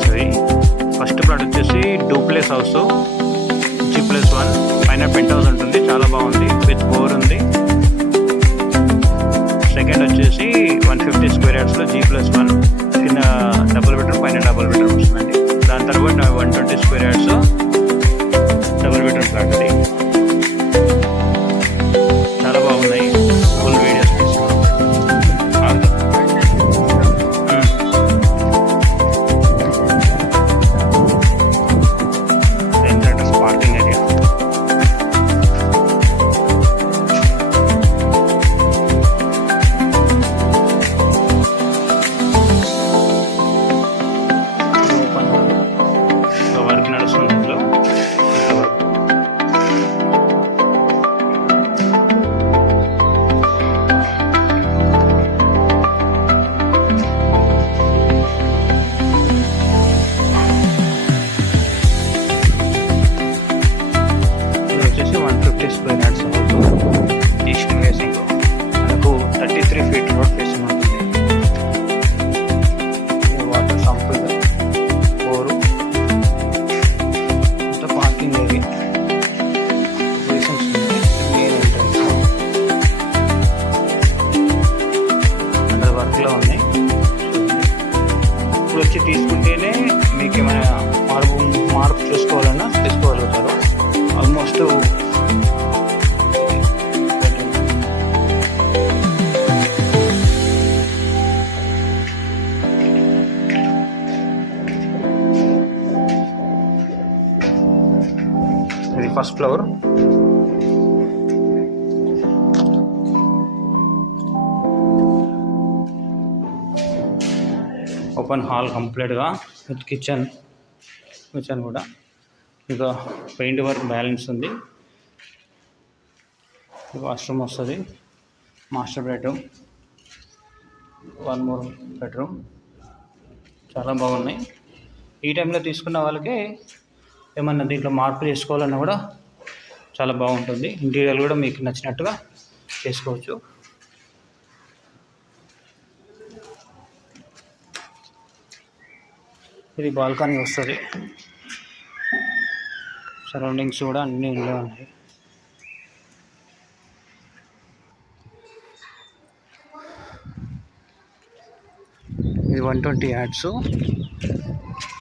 వస్తుంది. First plot వచ్చేసి duplex house G+1 పైన పెంట్ హౌస్ ఉంటుంది, చాలా బాగుంది, విత్ బోర్ ఉంది. సెకండ్ వచ్చేసి 150 స్క్వేర్ యార్డ్స్లో G+1 కింద డబుల్ బెడ్రూమ్ పైన డబుల్ బెడ్రూమ్ వస్తుందండి. దాని తర్వాత 120 square yards double bedroom flat అది. చాలా బాగున్నాయి. ఫుల్ వీడియోస్ తీసుకున్నాం. Parking area. వర్క్ నడుస్తుంది ఇంట్లో. ఇది వచ్చేసి 150 square yards house, east facing. మనకు 33 ఫీట్ రోడ్ ఫేసింగ్ ఉంటుంది. Water sump, bore, parking area, main entrance. Under వర్క్లో ఉన్నాయి. ఇప్పుడు వచ్చి తీసుకుంటేనే మీకు ఏమైనా మార్పు చూసుకోవాలన్నా తీసుకోగలుగుతారు. ఆల్మోస్ట్ ఇది ఫస్ట్ ఫ్లోర్. ఓపెన్ హాల్ కంప్లీట్గా విత్ కిచెన్ కూడా. ఇక పెయింట్ వర్క్ బ్యాలెన్స్ ఉంది. వాష్రూమ్ వస్తుంది, మాస్టర్ బెడ్రూమ్, 1 more బెడ్రూమ్. చాలా బాగున్నాయి. ఈ టైంలో తీసుకున్న వాళ్ళకి ఏమన్నా దీంట్లో మార్పు చేసుకోవాలన్నా కూడా చాలా బాగుంటుంది. ఇంటీరియర్ కూడా మీకు నచ్చినట్టుగా చేసుకోవచ్చు. ఇది బాల్కనీ వస్తుంది. సరౌండింగ్స్ కూడా అన్నీ ఇళ్ళే ఉన్నాయి. ఇది 120 యార్డ్స్.